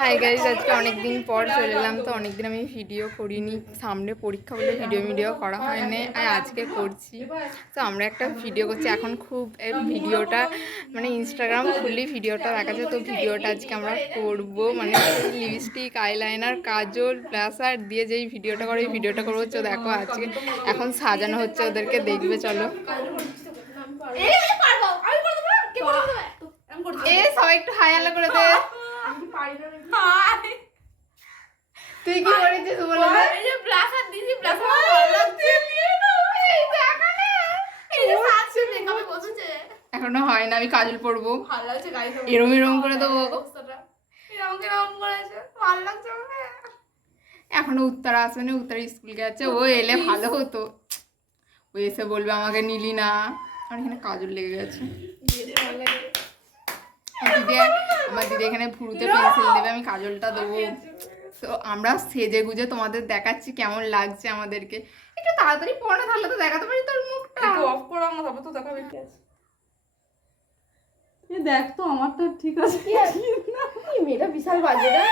Hi guys আজকে অনেকদিন পর চলে এলাম তো অনেকদিন আমি ভিডিও করিনি। সামনে পরীক্ষা বলে ভিডিও ভিডিও করা হয়নি আর আজকে করছি। তো আমরা একটা ভিডিও করছি এখন খুব ভিডিওটা মানে ইনস্টাগ্রাম খুললেই ভিডিওটা দেখা যায় তো ভিডিওটা আজকে আমরা করব। মানে লিপস্টিক আইলাইনার কাজল ব্লাসার দিয়ে যেই ভিডিওটা করে এই ভিডিওটা করব হচ্ছে দেখো আজকে। এখন সাজানো হচ্ছে ওদেরকে দেখবে চলো। এ সবাই একটু হাই আলো করে দে। তুই কি করেছিস বলে দে। এখনও হয় না আমি কাজল পরবো এরম এরম করে দেবো এখনও উত্তরা আসেনি উত্তরা স্কুল গেছে। ও এলে ভালো হতো। ও এসে বলবে আমাকে নিলি না। আর এখানে কাজল লেগে গেছে। আমার আমার দিদি এখানে ভুরুতে পেন্সিল দেবে আমি কাজলটা দেবো। তো আমরা সেজে গুজে তোমাদের দেখাচ্ছি কেমন লাগছে আমাদেরকে। একটু তাড়াতাড়ি পড়া তাহলে তো দেখাতে পারি তোর মুখটা। অফ করা না তারপর তো দেখাবে কি আছে। এ দেখ তো আমার তো ঠিক আছে। মেয়েটা বিশাল বাজে রে।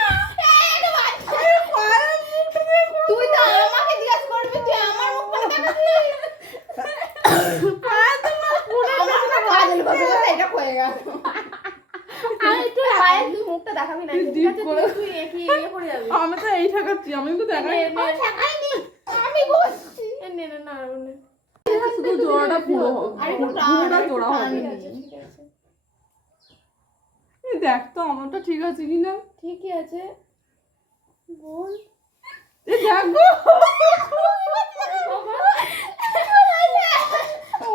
তুই তো আমাকে জিজ্ঞাসা করবি তুই আমার আমার কাজল এটা হয়ে গেল। একটু পায়ে তুই মুখটা দেখাবি না তুই ঠিক deep আছে করে- তুই কি ইয়ে করে যাবি আমি তো এই ঠেকাচ্ছি আমি তো দেখাই নে, নে, আমি বলছি নে, নে, নে, না, শুধু জোড়াটা পুরো হবে পুরোটা জোড়া হবে ঠিক আছে, ঠিক আছে। এই দেখ তো আমারটা ঠিক আছে কি না ঠিকই আছে বল দেখ ও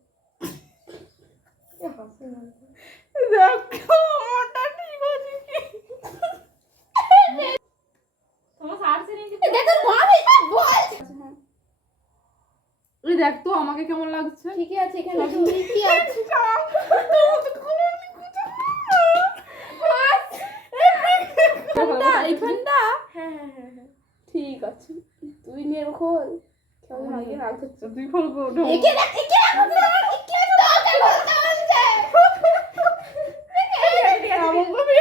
দেখ তো ঠিক আছে কি দেখ তোর মামি বল এই দেখ তো আমাকে কেমন লাগছে ঠিকই আছে এখানে ঠিকই আছে এখানটা এখানটা হ্যাঁ হ্যাঁ হ্যাঁ ঠিক আছে তুই নিয়ে খোল কেমন আগে রাগ তুই ওঠো একে একে দেখ। একে তো ওকে বলতে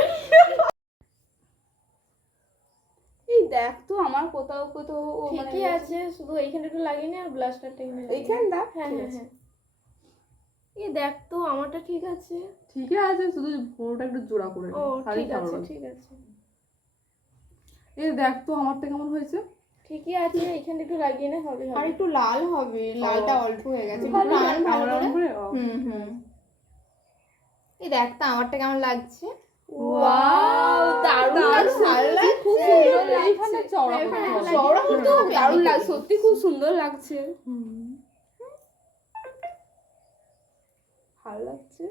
বলছে দেখ তো আমার কোথাও কোথাও মানে ঠিকই আছে শুধু এইখানে একটু লাগিয়ে আর ব্লাস্টারটা এখানে। এইখানটা হ্যাঁ হ্যাঁ হ্যাঁ। এই দেখ তো আমারটা ঠিক আছে। ঠিকই আছে শুধু পুরোটা একটু জোড়া করে ও ঠিক আছে ঠিক আছে। এই দেখ তো আমারটা কেমন হয়েছে? ঠিকই আছে এখানে একটু লাগিয়ে নে হবে আর একটু লাল হবে লালটা অল্প হয়ে গেছে। একটু ভালো ভালো করে? হুম হুম। এই দেখ তো আমারটা কেমন লাগছে? ওয়াও! সত্যি খুব সুন্দর লাগছে। ভালো লাগছে।